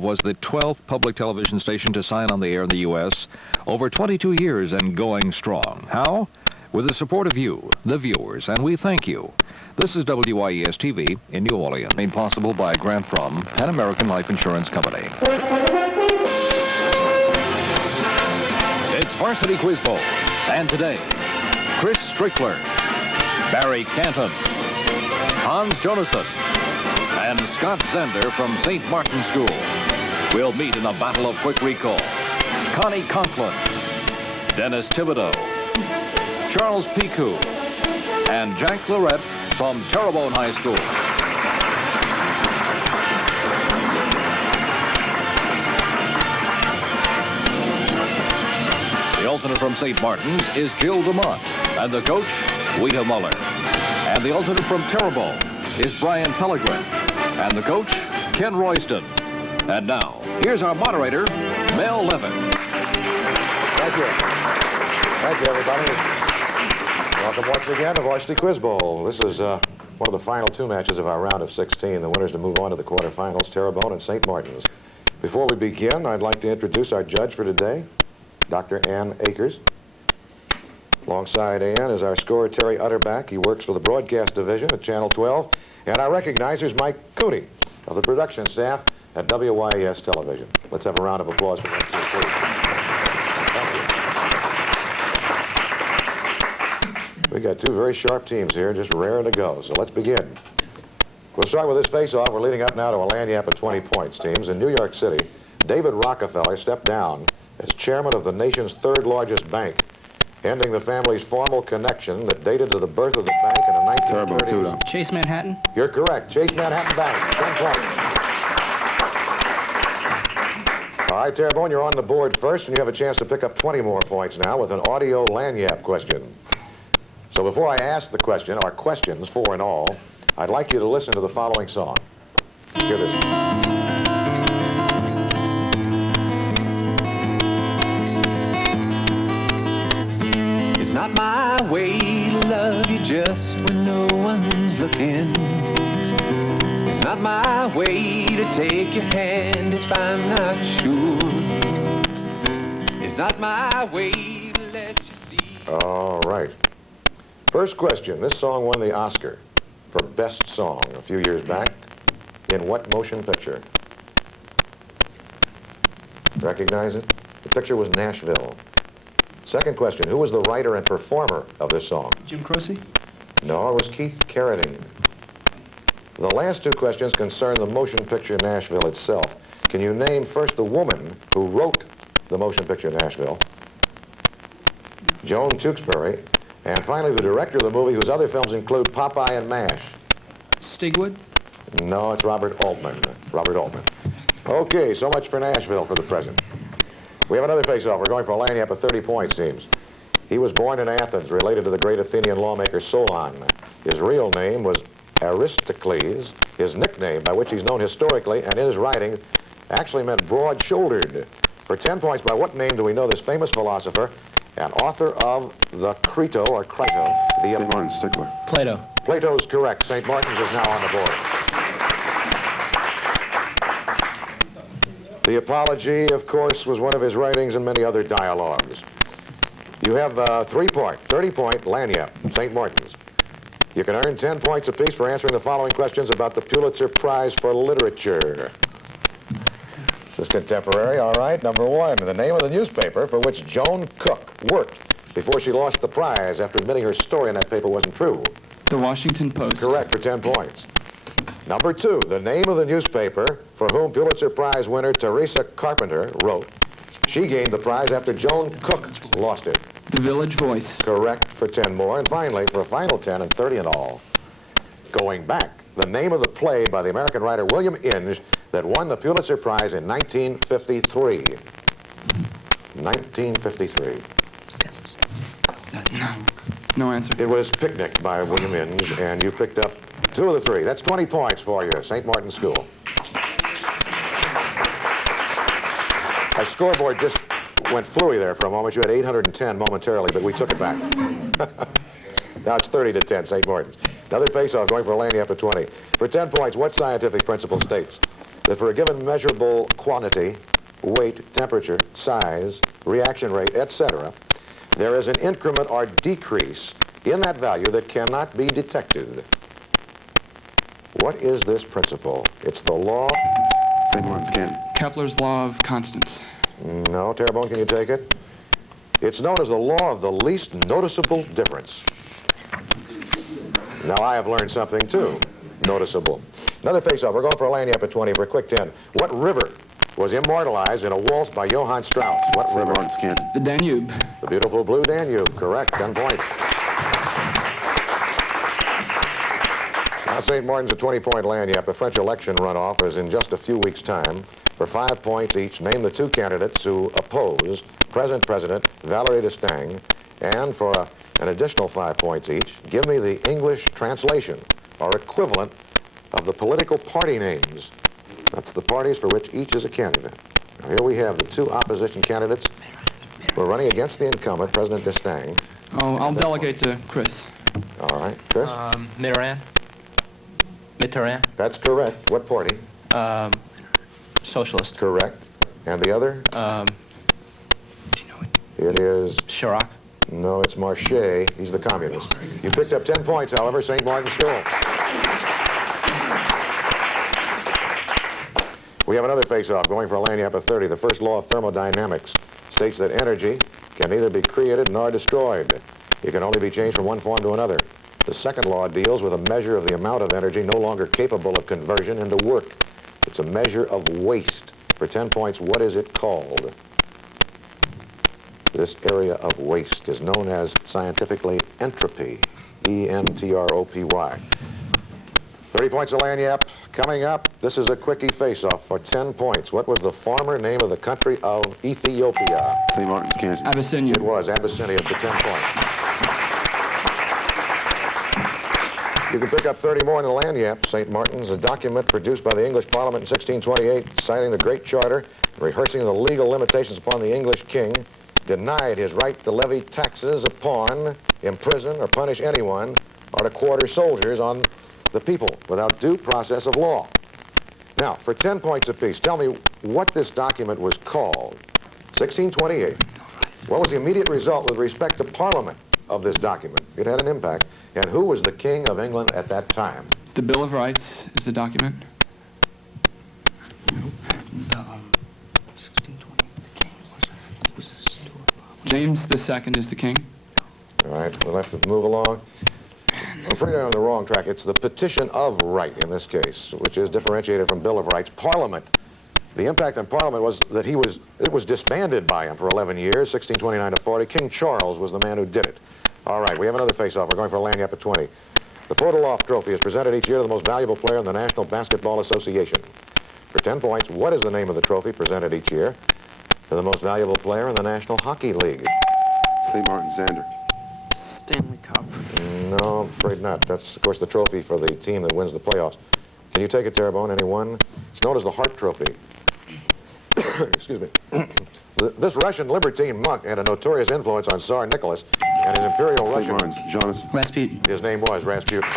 Was the 12th public television station to sign on the air in the U.S. Over 22 years and going strong. How? With the support of you, the viewers, and we thank you. This is WYES-TV in New Orleans, made possible by a grant from Pan American Life Insurance Company. It's Varsity Quiz Bowl, and today, Chris Strickler, Barry Canton, Hans Jonason, and Scott Zender from St. Martin School will meet in a battle of quick recall. Connie Conklin, Dennis Thibodeau, Charles Picou, and Jack Lorette from Terrebonne High School. The alternate from St. Martin's is Jill DeMont, and the coach, Wita Muller. And the alternate from Terrebonne is Brian Pellegrin, and the coach, Ken Royston. And now, here's our moderator, Mel Levitt. Thank you. Thank you, everybody. Welcome once again to Varsity Quiz Bowl. This is one of the final two matches of our round of 16. The winners to move on to the quarterfinals, Terrebonne and St. Martin's. Before we begin, I'd like to introduce our judge for today, Dr. Ann Akers. Alongside Ann is our scorer, Terry Utterback. He works for the broadcast division at Channel 12. And our recognizer's Mike Cooney of the production staff at WYES Television. Let's have a round of applause for them, please. Thank you. We got two very sharp teams here, just raring to go. So let's begin. We'll start with this face-off. We're leading up now to a lagniappe of 20 points teams. In New York City, David Rockefeller stepped down as chairman of the nation's third largest bank, ending the family's formal connection that dated to the birth of the bank in the 1930s. Chase Manhattan? You're correct. Chase Manhattan Bank. 10 points. All right, Terrebonne, you're on the board first, and you have a chance to pick up 20 more points now with an audio lagniappe question. So before I ask the question, or questions, 4 in all, I'd like you to listen to the following song. Hear this. It's not my way to love you just when no one's looking. It's not my way to take your hand if I'm not sure. It's not my way to let you see. All right. First question. This song won the Oscar for Best Song a few years back. In what motion picture? Recognize it? The picture was Nashville. Second question, who was the writer and performer of this song? Jim Croce? No, it was Keith Carradine. The last two questions concern the motion picture Nashville itself. Can you name first the woman who wrote the motion picture Nashville? Joan Tewksbury. And finally, the director of the movie, whose other films include Popeye and MASH. Stigwood? No, it's Robert Altman. Robert Altman. Okay, so much for Nashville for the present. We have another face-off. We're going for a lagniappe of 30 points, seems. He was born in Athens, related to the great Athenian lawmaker Solon. His real name was Aristocles. His nickname, by which he's known historically and in his writing, actually meant broad-shouldered. For 10 points, by what name do we know this famous philosopher and author of the Crito, or Crito? St. Martin Stickler. Plato. Plato's correct. St. Martin's is now on the board. The Apology, of course, was one of his writings and many other dialogues. You have 30-point lagniappe, St. Martin's. You can earn 10 points apiece for answering the following questions about the Pulitzer Prize for Literature. This is contemporary, all right. Number 1, the name of the newspaper for which Joan Cook worked before she lost the prize after admitting her story in that paper wasn't true. The Washington Post. Correct, for 10 points. Number 2, the name of the newspaper for whom Pulitzer Prize winner Teresa Carpenter wrote. She gained the prize after Joan Cook lost it. The Village Voice. Correct, for 10 more. And finally, for a final 10 and 30 in all, going back, the name of the play by the American writer William Inge that won the Pulitzer Prize in 1953. 1953. No answer. It was Picnic by William Inge, and you picked up 2 of the 3. That's 20 points for you, St. Martin School. My scoreboard just went fluey there for a moment. You had 810 momentarily, but we took it back. Now it's 30-10, St. Martin's. Another face-off going for a lagniappe of 20. For 10 points, what scientific principle states that for a given measurable quantity, weight, temperature, size, reaction rate, etc., there is an increment or decrease in that value that cannot be detected. What is this principle? It's the law. St. Martin's Canton. Kepler's law of constants. No, Terrebonne, can you take it? It's known as the law of the least noticeable difference. Now, I have learned something, too. Noticeable. Another face-off. We're going for a lanyap at 20 for a quick 10. What river was immortalized in a waltz by Johann Strauss? What St. river? Martin's Canton. The Danube. The beautiful blue Danube. Correct. 10 points. Now, St. Martin's a 20-point lanyap. The French election runoff is in just a few weeks' time. For 5 points each, name the 2 candidates who oppose present President Valéry D'Estaing. And for an additional 5 points each, give me the English translation or equivalent of the political party names. That's the parties for which each is a candidate. Now, here we have the 2 opposition candidates who are running against the incumbent, President D'Estaing. Oh, I'll delegate to Chris. All right, Chris? Mitterrand. That's correct. What party? Socialist. Correct. And the other? It is... Chirac. No, it's Marché. He's the communist. You picked up 10 points, however, St. Martin's still. We have another face-off going for a lanyap of 30. The first law of thermodynamics states that energy can neither be created nor destroyed. It can only be changed from one form to another. The second law deals with a measure of the amount of energy no longer capable of conversion into work. It's a measure of waste. For 10 points, what is it called? This area of waste is known as, scientifically, entropy. E-N-T-R-O-P-Y. 30 points of lanyap. Coming up, this is a quickie face-off for 10 points. What was the former name of the country of Ethiopia? St. Martin's Canton. Abyssinia. It was Abyssinia for 10 points. You can pick up 30 more in the lanyap. St. Martin's, a document produced by the English Parliament in 1628, citing the Great Charter and rehearsing the legal limitations upon the English king, denied his right to levy taxes upon, imprison, or punish anyone, or to quarter soldiers on the people without due process of law. Now, for 10 points apiece, tell me what this document was called. 1628. What was the immediate result with respect to Parliament of this document? It had an impact. And who was the King of England at that time? The Bill of Rights is the document. James II is the king. All right, we'll have to move along. I'm afraid I'm on the wrong track. It's the Petition of Right in this case, which is differentiated from Bill of Rights. Parliament. The impact on Parliament was that it was disbanded by him for 11 years, 1629 to 40. King Charles was the man who did it. All right, we have another face-off. We're going for a lanyap at 20. The Podoloff Trophy is presented each year to the most valuable player in the National Basketball Association. For 10 points, what is the name of the trophy presented each year to the most valuable player in the National Hockey League? St. Martin's Xander. Stanley Cup. No, I'm afraid not. That's, of course, the trophy for the team that wins the playoffs. Can you take it, Terrebonne? Anyone? It's known as the Hart Trophy. Excuse me. This Russian libertine monk had a notorious influence on Tsar Nicholas and his imperial St. Russian... Martin's Jonas. Rasputin. His name was Rasputin.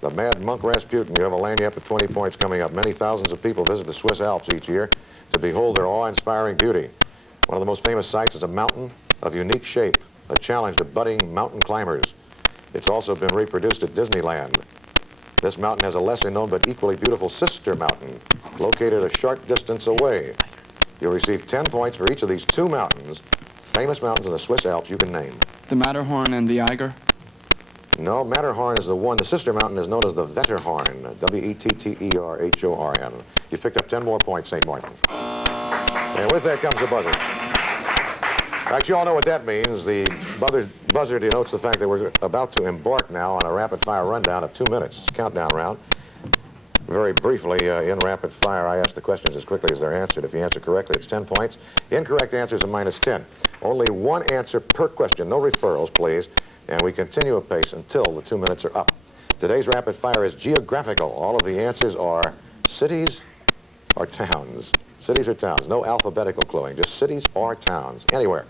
The mad monk Rasputin. You have a lanyap at 20 points coming up. Many thousands of people visit the Swiss Alps each year to behold their awe-inspiring beauty. One of the most famous sights is a mountain of unique shape, a challenge to budding mountain climbers. It's also been reproduced at Disneyland. This mountain has a lesser-known but equally beautiful sister mountain located a short distance away. You'll receive 10 points for each of these 2 mountains, famous mountains in the Swiss Alps you can name. The Matterhorn and the Eiger. No, Matterhorn is the one. The sister mountain is known as the Wetterhorn, W-E-T-T-E-R-H-O-R-N. You picked up 10 more points, St. Martin. And with that comes the buzzer. In fact, you all know what that means. The buzzer denotes the fact that we're about to embark now on a rapid-fire rundown of 2 minutes. It's a countdown round. Very briefly, in rapid fire, I ask the questions as quickly as they're answered. If you answer correctly, it's 10 points. Incorrect answers are minus 10. Only 1 answer per question. No referrals, please. And we continue apace until the 2 minutes are up. Today's rapid fire is geographical. All of the answers are cities or towns. Cities or towns. No alphabetical cluing. Just cities or towns. Anywhere.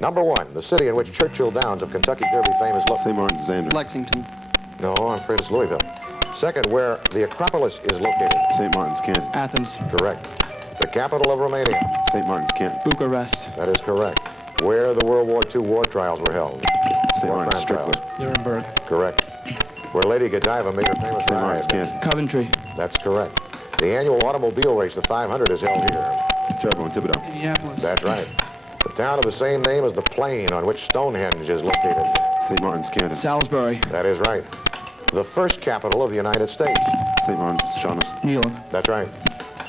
Number 1, the city in which Churchill Downs of Kentucky Derby fame is located. St. Martin's Xander. Lexington. No, I'm afraid it's Louisville. Second, where the Acropolis is located. St. Martin's, Canton. Athens. Correct. The capital of Romania. St. Martin's, Canton. Bucharest. That is correct. Where the World War II war trials were held. St. War Martin's, crime trials. Strickler. Nuremberg. Correct. Where Lady Godiva made her famous St. Martin's, dive. Canton. Coventry. That's correct. The annual automobile race, the 500, is held here. Terrebonne, Thibodeau. Minneapolis. That's right. The town of the same name as the plain on which Stonehenge is located. St. Martin's, Canton. Salisbury. That is right. The first capital of the United States. St. Martin's, Shaughnessy. New York. That's right.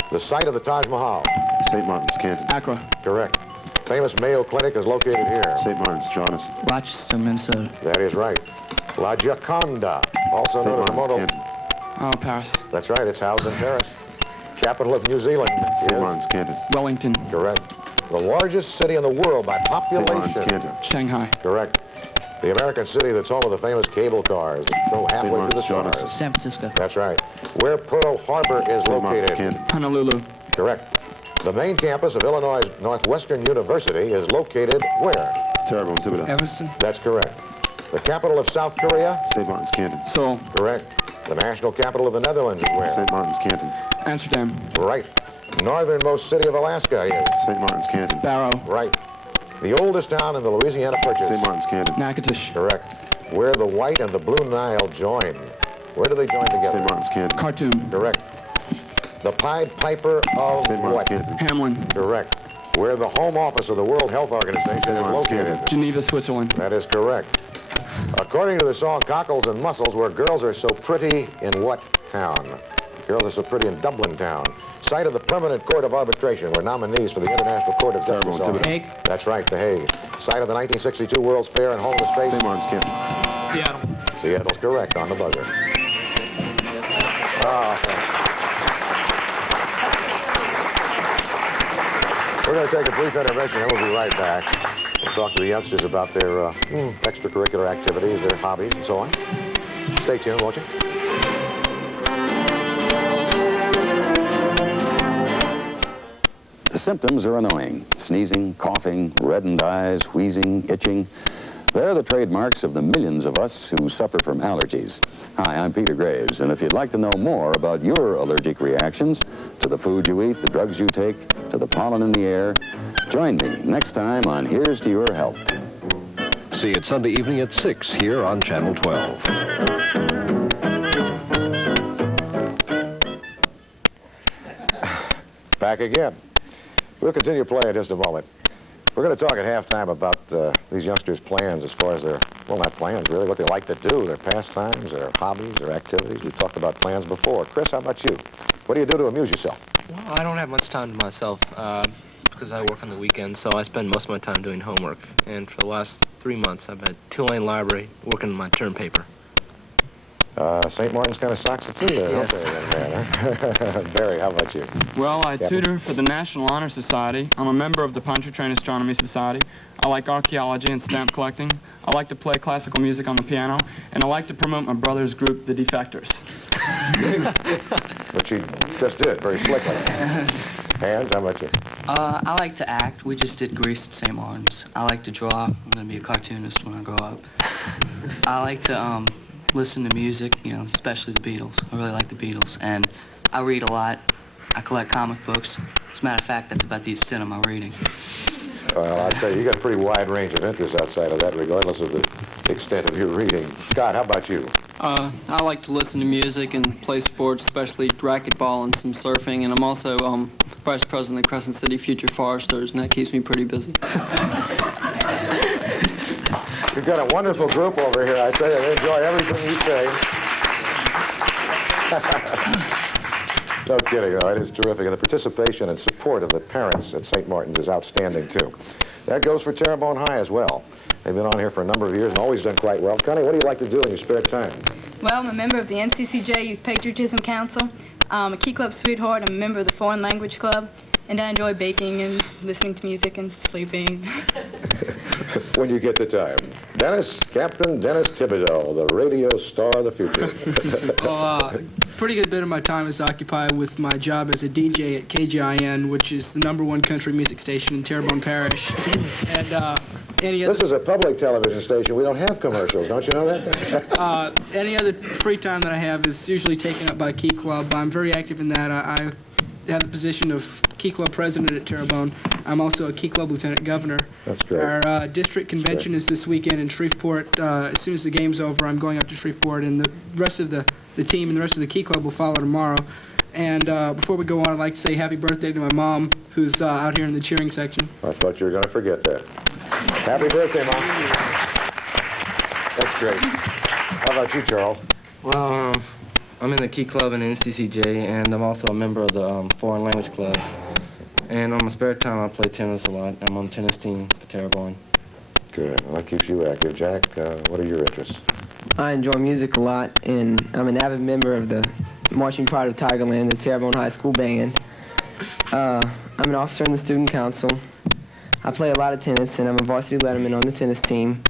The site of the Taj Mahal. St. Martin's, Canton. Accra. Correct. Famous Mayo Clinic is located here. St. Martin's, Shaughnessy. Rochester, Minnesota. That is right. La Gioconda, also St. known as the Martin's, Mono. Canton. Oh, Paris. That's right. It's housed in Paris. Capital of New Zealand St. is Martin's, Canton. Wellington. correct. The largest city in the world by St. Martin's, population. Canton. Shanghai. Correct. The American city that's home of the famous cable cars that go halfway to the Martin's, stars. Shaughnessy. San Francisco. That's right. Where Pearl Harbor is St. Martin's, located. Canton. Honolulu. Correct. The main campus of Illinois Northwestern University is located where? Terrebonne, Thibodeau. Evanston. That's correct. The capital of South Korea? St. Martin's, Canton. Seoul. Correct. The national capital of the Netherlands is where? St. Martin's, Canton. Amsterdam. Right. Northernmost city of Alaska is? St. Martin's, Canton. Barrow. Right. The oldest town in the Louisiana Purchase? St. Martin's, Canton. Natchitoches. Correct. Where the White and the Blue Nile join? Where do they join together? St. Martin's, Canton. Khartoum. Correct. The Pied Piper of St. Martin's, what? Canton. Hamlin. Correct. Where the home office of the World Health Organization is Martin's, located? Canton. Geneva, Switzerland. That is correct. According to the song Cockles and Mussels, where girls are so pretty in what town? Girls are so pretty in Dublin town. Site of the Permanent Court of Arbitration, where nominees for the International Court of Justice Terrebonne, are. Thibodeau. Hague. That's right, The Hague. Site of the 1962 World's Fair and Home to Space. St. Martin's, Canton. Seattle. Seattle's correct on the buzzer. We're going to take a brief intermission, and we'll be right back. We'll talk to the youngsters about their extracurricular activities, their hobbies, and so on. Stay tuned, won't you? The symptoms are annoying. Sneezing, coughing, reddened eyes, wheezing, itching. They're the trademarks of the millions of us who suffer from allergies. Hi, I'm Peter Graves, and if you'd like to know more about your allergic reactions to the food you eat, the drugs you take, to the pollen in the air, join me next time on Here's to Your Health. See it Sunday evening at 6 here on Channel 12. Back again. We'll continue playing in just a moment. We're going to talk at halftime about these youngsters' plans as far as their, well, not plans really, what they like to do, their pastimes, their hobbies, their activities. We've talked about plans before. Chris, how about you? What do you do to amuse yourself? Well, I don't have much time to myself because I work on the weekends, so I spend most of my time doing homework. And for the last 3 months, I've been at Tulane Library working on my term paper. St. Martin's kind of socks it too there, Yes. don't they? Barry, how about you? Well, I Captain? tutor for the National Honor Society. I'm a member of the Pontchartrain Astronomy Society. I like archaeology and stamp collecting. I like to play classical music on the piano. And I like to promote my brother's group, the Defectors. Which you just did very slickly. Hans, how about you? I like to act. We just did Grease at St. Martin's. I like to draw. I'm going to be a cartoonist when I grow up. I like to listen to music, you know, especially the Beatles. I really like the Beatles. And I read a lot. I collect comic books. As a matter of fact, that's about the extent of my reading. Well, I'll tell you, you got a pretty wide range of interests outside of that, regardless of the extent of your reading. Scott, how about you? I like to listen to music and play sports, especially racquetball and some surfing. And I'm also vice president of Crescent City Future Foresters, and that keeps me pretty busy. You've got a wonderful group over here. I tell you, they enjoy everything you say. No kidding, though. It is terrific. And the participation and support of the parents at St. Martin's is outstanding, too. That goes for Terrebonne High as well. They've been on here for a number of years and always done quite well. Connie, what do you like to do in your spare time? Well, I'm a member of the NCCJ Youth Patriotism Council. I'm a Key Club sweetheart. I'm a member of the Foreign Language Club. And I enjoy baking and listening to music and sleeping. When you get the time. Dennis, Captain Dennis Thibodeau, the radio star of the future. Pretty good bit of my time is occupied with my job as a DJ at KGIN, which is the #1 country music station in Terrebonne Parish. And Any other, This is a public television station. We don't have commercials. Don't you know that? any other free time that I have is usually taken up by Key Club. I'm very active in that. I have the position of Key Club president at Terrebonne. I'm also a Key Club lieutenant governor. That's great. Our district convention is this weekend in Shreveport. As soon as the game's over, I'm going up to Shreveport, and the rest of the team and the rest of the Key Club will follow tomorrow. And before we go on, I'd like to say happy birthday to my mom, who's out here in the cheering section. I thought you were going to forget that. Happy birthday, Mom. That's great. How about you, Charles? Well, I'm in the Key Club and NCCJ, and I'm also a member of the Foreign Language Club. And on my spare time, I play tennis a lot. I'm on the tennis team for Terrebonne. Good. Well, that keeps you active. Jack, what are your interests? I enjoy music a lot, and I'm an avid member of the marching part of Tigerland, the Terrebonne High School Band. I'm an officer in the Student Council. I play a lot of tennis, and I'm a varsity letterman on the tennis team.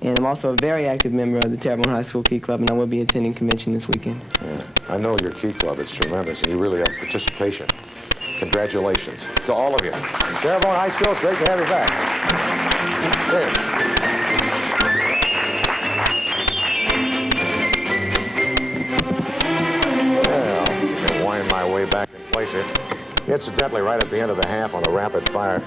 And I'm also a very active member of the Terrebonne High School Key Club, and I will be attending convention this weekend. Yeah. I know your Key Club. It's tremendous, and you really have participation. Congratulations to all of you. And Terrebonne High School, it's great to have you back. Great. My way back in place here. Incidentally, right at the end of the half on the rapid fire,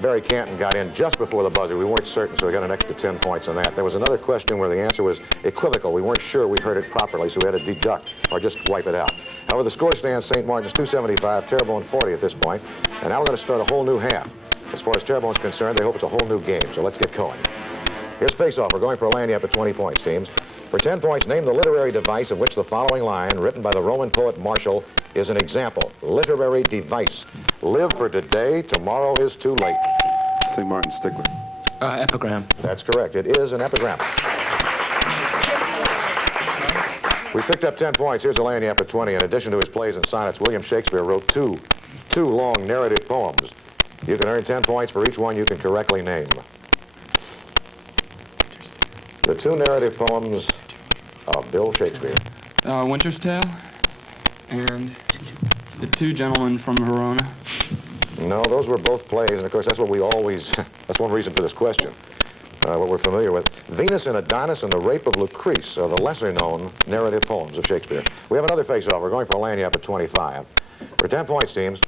Barry Canton got in just before the buzzer. We weren't certain, so we got an extra 10 points on that. There was another question where the answer was equivocal. We weren't sure we heard it properly, so we had to deduct or just wipe it out. However, the score stands St. Martin's 275, Terrebonne 40 at this point, and now we're going to start a whole new half. As far as Terrebonne's concerned, they hope it's a whole new game, so let's get going. Here's face-off. We're going for a lanyard at 20 points, teams. For 10 points, name the literary device of which the following line, written by the Roman poet Martial, is an example. Literary device. Live for today, tomorrow is too late. St. Martin Stickler. Epigram. That's correct. It is an epigram. We picked up 10 points. Here's a lanyard at 20. In addition to his plays and sonnets, William Shakespeare wrote two long narrative poems. You can earn 10 points for each one you can correctly name. The two narrative poems of Bill Shakespeare. Winter's Tale and The Two Gentlemen from Verona. No, those were both plays, and of course that's what we always, that's one reason for this question, what we're familiar with. Venus and Adonis and The Rape of Lucrece are the lesser-known narrative poems of Shakespeare. We have another face-off. We're going for a lanyard at 25. For 10 points, teams,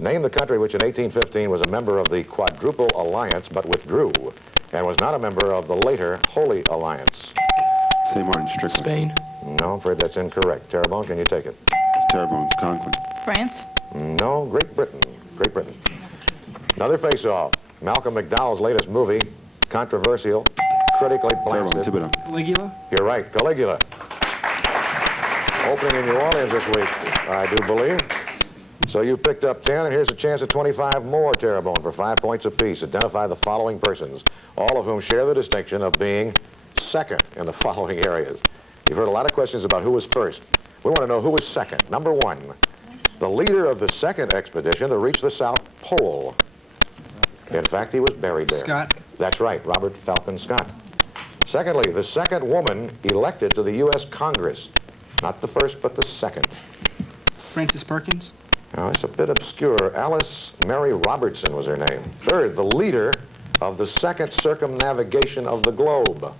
name the country which in 1815 was a member of the Quadruple Alliance but withdrew and was not a member of the later Holy Alliance. St. Martin Strickland. Spain. No, I'm afraid that's incorrect. Terrebonne, can you take it? Terrebonne Conklin. France? No, Great Britain. Great Britain. Another face-off. Malcolm McDowell's latest movie, controversial, critically blasted. Terrebonne Thibodeau. Caligula? You're right, Caligula. Opening in New Orleans this week, I do believe. So you picked up 10, and here's a chance at 25 more, Terrebonne, for 5 points apiece. Identify the following persons, all of whom share the distinction of being second in the following areas. You've heard a lot of questions about who was first. We want to know who was second. Number one, the leader of the second expedition to reach the South Pole. In fact, he was buried there. Scott. That's right, Robert Falcon Scott. Secondly, the second woman elected to the U.S. Congress. Not the first, but the second. Frances Perkins. Now, it's a bit obscure. Alice Mary Robertson was her name. Third, the leader of the second circumnavigation of the globe.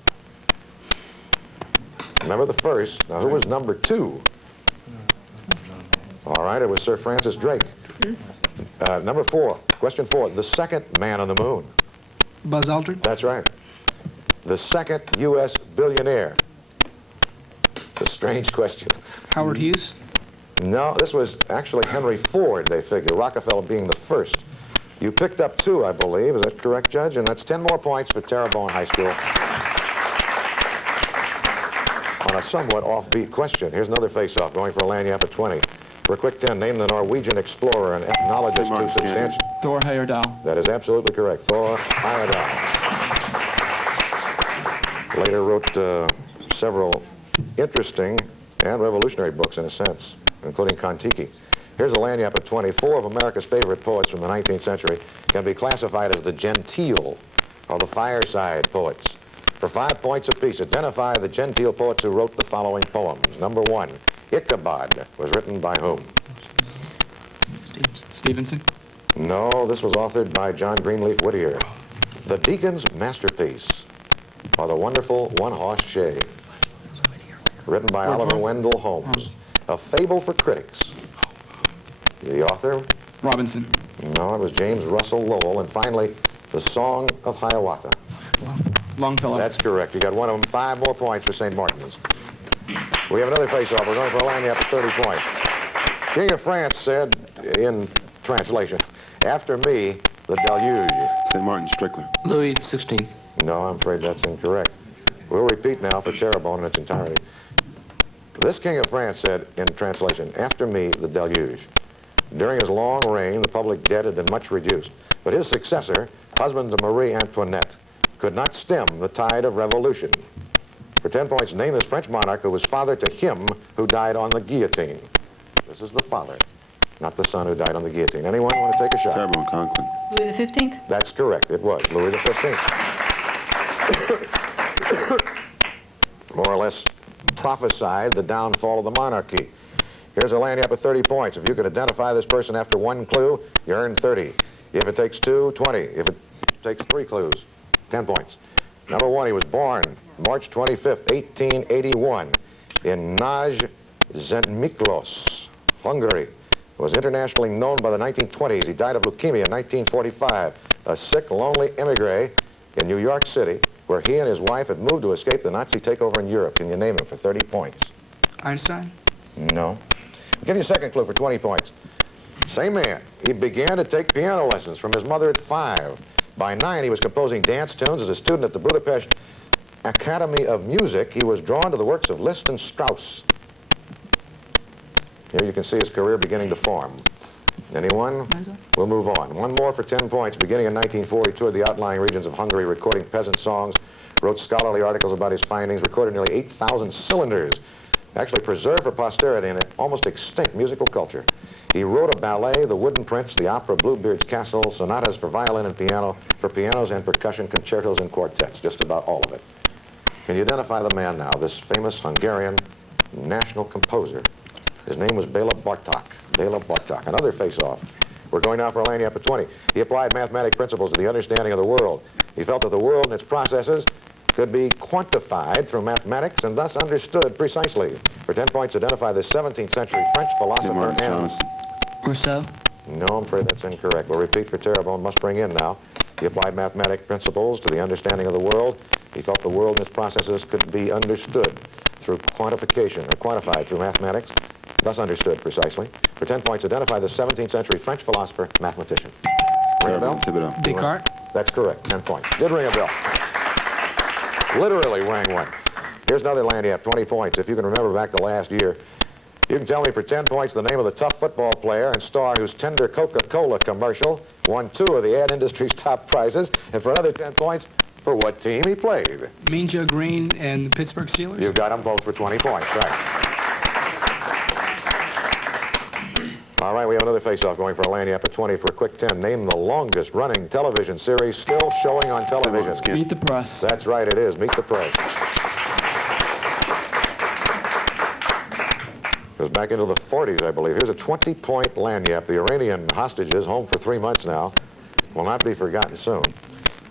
Remember the first. Now, who was number two? All right, it was Sir Francis Drake. Number four, question 4, the second man on the moon. Buzz Aldrin. That's right. The second U.S. billionaire. It's a strange question. Howard Hughes. No, this was actually Henry Ford, they figure, Rockefeller being the first. You picked up 2, I believe. Is that correct, Judge? And that's 10 more points for Terrebonne High School. On a somewhat offbeat question, here's another face-off going for a lanyard at 20. For a quick 10, name the Norwegian explorer and ethnologist who substantiated. Thor Heyerdahl. That is absolutely correct. Thor Heyerdahl. Later wrote several interesting and revolutionary books in a sense, including Kon-Tiki. Here's a lanyard at 20. 4 of America's favorite poets from the 19th century can be classified as the genteel or the fireside poets. For 5 points apiece, identify the genteel poets who wrote the following poems. Number 1, Ichabod was written by whom? Stevenson. No, this was authored by John Greenleaf Whittier. The Deacon's Masterpiece, or The Wonderful One-Horse Shay, written by Oliver Wendell Holmes. A Fable for Critics. The author? Robinson. No, it was James Russell Lowell. And finally, The Song of Hiawatha. Longfellow. That's correct. You got one of them. 5 more points for St. Martin's. We have another face-off. We're going for a lanyard for 30 points. King of France said, in translation, after me, the deluge. St. Martin Strickler. Louis XVI. No, I'm afraid that's incorrect. We'll repeat now for Terrebonne in its entirety. This King of France said, in translation, after me, the deluge. During his long reign, the public debt had been much reduced. But his successor, husband to Marie Antoinette, could not stem the tide of revolution. For 10 points, name this French monarch who was father to him who died on the guillotine. This is the father, not the son who died on the guillotine. Anyone want to take a shot? Terrebonne Conklin. Louis the 15th? That's correct. It was Louis the 15th. More or less prophesied the downfall of the monarchy. Here's a lanyard for 30 points. If you can identify this person after 1 clue, you earn 30. If it takes 2, 20. If it takes 3 clues, 10 points. Number 1, he was born March 25th, 1881 in Nagy-Szentmiklós, Hungary. Was internationally known by the 1920s. He died of leukemia in 1945. A sick, lonely emigre in New York City, where he and his wife had moved to escape the Nazi takeover in Europe. Can you name him for 30 points? Einstein? No. I'll give you a second clue for 20 points. Same man. He began to take piano lessons from his mother at 5. By 9, he was composing dance tunes as a student at the Budapest Academy of Music. He was drawn to the works of Liszt and Strauss. Here you can see his career beginning to form. Anyone? We'll move on. One more for 10 points. Beginning in 1940, toured the outlying regions of Hungary, recording peasant songs, wrote scholarly articles about his findings, recorded nearly 8,000 cylinders, actually preserved for posterity in an almost extinct musical culture. He wrote a ballet, The Wooden Prince, the opera Bluebeard's Castle, sonatas for violin and piano, for pianos and percussion, concertos and quartets, just about all of it. Can you identify the man now, this famous Hungarian national composer? His name was Béla Bartók. Béla Bartók. Another face-off. We're going now for a lanyard for 20. He applied mathematic principles to the understanding of the world. He felt that the world and its processes could be quantified through mathematics and thus understood precisely. For 10 points, identify the 17th century French philosopher and... Rousseau? No, I'm afraid that's incorrect. We'll repeat for Terrebonne, must bring in now. He applied mathematic principles to the understanding of the world. He felt the world and its processes could be understood through quantification, or quantified through mathematics, thus understood precisely. For 10 points, identify the 17th century French philosopher, mathematician. Ring a bell? Descartes? That's correct, 10 points. Did ring a bell. Literally rang one. Here's another lanyard, 20 points. If you can remember back to last year, you can tell me for 10 points the name of the tough football player and star whose tender Coca-Cola commercial won 2 of the ad industry's top prizes, and for another 10 points, for what team he played. Mean Joe Green and the Pittsburgh Steelers? You've got them both for 20 points, right. All right, we have another face-off going for a lanyard for 20 for a quick 10. Name the longest running television series still showing on television. Meet the Press. That's right, it is. Meet the Press. Goes back into the 40s, I believe. Here's a 20-point lanyard. The Iranian hostages, home for 3 months now, will not be forgotten soon.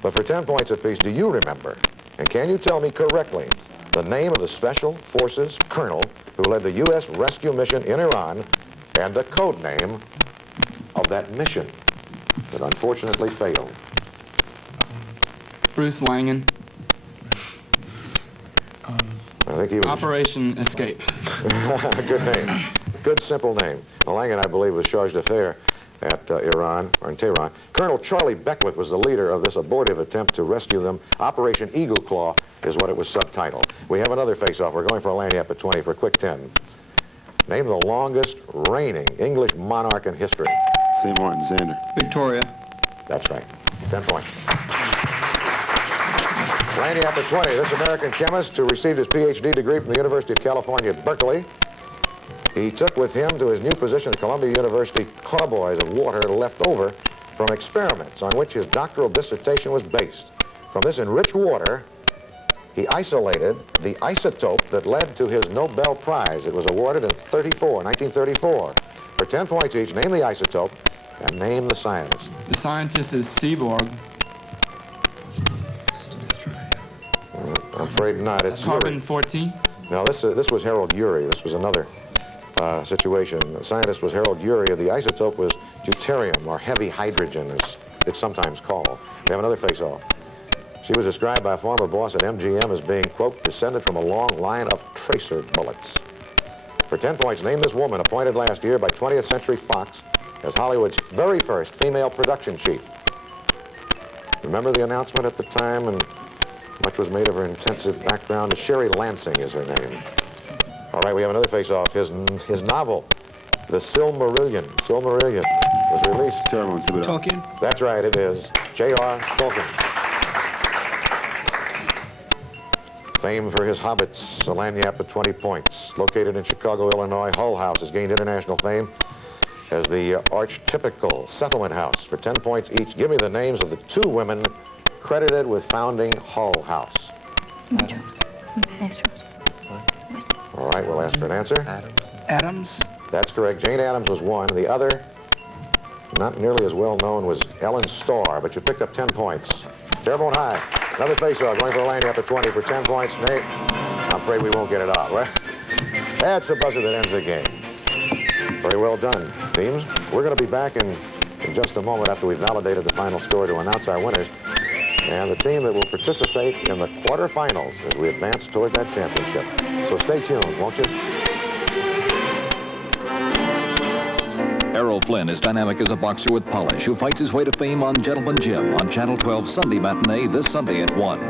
But for 10 points apiece, do you remember, and can you tell me correctly, the name of the Special Forces colonel who led the U.S. rescue mission in Iran and the code name of that mission that unfortunately failed? Bruce Langan. I think he was... Operation Escape. Good name. Good, simple name. Well, Langan, I believe, was charge d'affaires at Iran, or in Tehran. Colonel Charlie Beckwith was the leader of this abortive attempt to rescue them. Operation Eagle Claw is what it was subtitled. We have another face-off. We're going for a lanyard at 20 for a quick 10. Name the longest reigning English monarch in history. St. Martin Xander. Victoria. That's right. 10 points. Lanyard at 20. This American chemist who received his Ph.D. degree from the University of California at Berkeley. He took with him to his new position at Columbia University carboys of water left over from experiments on which his doctoral dissertation was based. From this enriched water, he isolated the isotope that led to his Nobel Prize. It was awarded in 1934. For 10 points each, name the isotope and name the scientist. The scientist is Seaborg. afraid not. It's Carbon 14. Now, this was Harold Urey. This was another situation. The scientist was Harold Urey. The isotope was deuterium, or heavy hydrogen, as it's sometimes called. We have another face-off. She was described by a former boss at MGM as being, quote, descended from a long line of tracer bullets. For 10 points, name this woman appointed last year by 20th Century Fox as Hollywood's very first female production chief. Remember the announcement at the time, and much was made of her intensive background. Sherry Lansing is her name. All right, we have another face-off. His novel, The Silmarillion, was released. Tolkien. That's right, it is. J.R. Tolkien. Famed for his Hobbits, a lagniappe at 20 points. Located in Chicago, Illinois, Hull House has gained international fame as the archetypical settlement house. For 10 points each, give me the names of the 2 women credited with founding Hull House. All right, we'll ask for an answer. Adams. That's correct. Jane Addams was one. The other, not nearly as well known, was Ellen Starr, but you picked up 10 points. Terrebonne High. Another face-off, going for a lagniappe at 20 for 10 points. Nate, I'm afraid we won't get it off, right? That's the buzzer that ends the game. Very well done, teams. We're going to be back in just a moment after we've validated the final score to announce our winners and the team that will participate in the quarterfinals as we advance toward that championship. So stay tuned, won't you? Errol Flynn is dynamic as a boxer with polish who fights his way to fame on Gentleman Jim on Channel 12 Sunday matinee this Sunday at 1.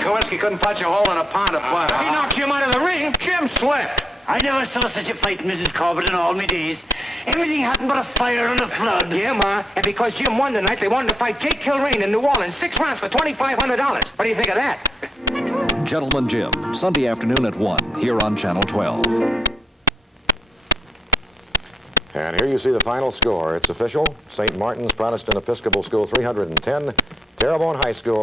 Kowalski couldn't punch a hole in a pond of blood. He knocked Jim out of the ring. Jim slipped. I never saw such a fight, Mrs. Corbett, in all my days. Everything happened but a fire and a flood. Yeah, Ma. And because Jim won tonight, they wanted to fight Jake Kilrain in New Orleans. 6 rounds for $2,500. What do you think of that? Gentleman Jim, Sunday afternoon at 1, here on Channel 12. And here you see the final score. It's official. St. Martin's Protestant Episcopal School, 310. Terrebonne High School,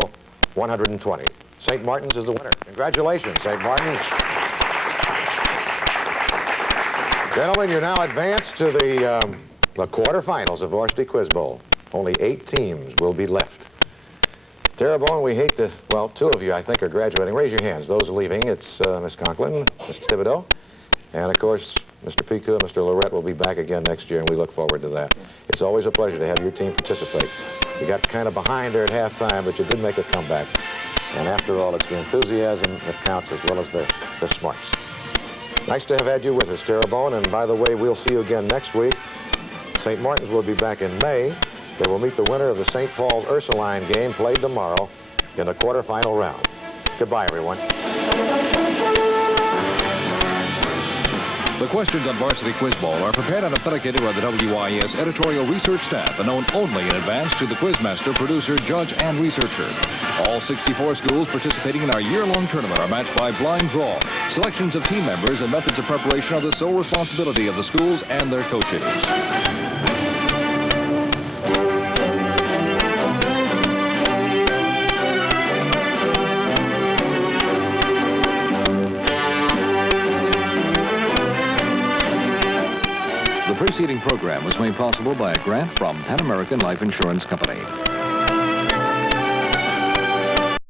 120. St. Martin's is the winner. Congratulations, St. Martin's. Gentlemen, you're now advanced to the quarterfinals of Varsity Quiz Bowl. Only 8 teams will be left. Terrebonne, we hate to, well, 2 of you, I think, are graduating. Raise your hands. Those leaving, it's Miss Conklin, Mr. Thibodeau, and, of course, Mr. Pico, Mr. Lorette will be back again next year, and we look forward to that. It's always a pleasure to have your team participate. You got kind of behind there at halftime, but you did make a comeback. And after all, it's the enthusiasm that counts as well as the smarts. Nice to have had you with us, Terrebonne. And by the way, we'll see you again next week. St. Martin's will be back in May. They will meet the winner of the St. Paul's Ursuline game played tomorrow in the quarterfinal round. Goodbye, everyone. The questions on Varsity Quiz Bowl are prepared and authenticated by the WIS editorial research staff and known only in advance to the quizmaster, producer, judge, and researcher. All 64 schools participating in our year-long tournament are matched by blind draw. Selections of team members and methods of preparation are the sole responsibility of the schools and their coaches. The preceding program was made possible by a grant from Pan American Life Insurance Company.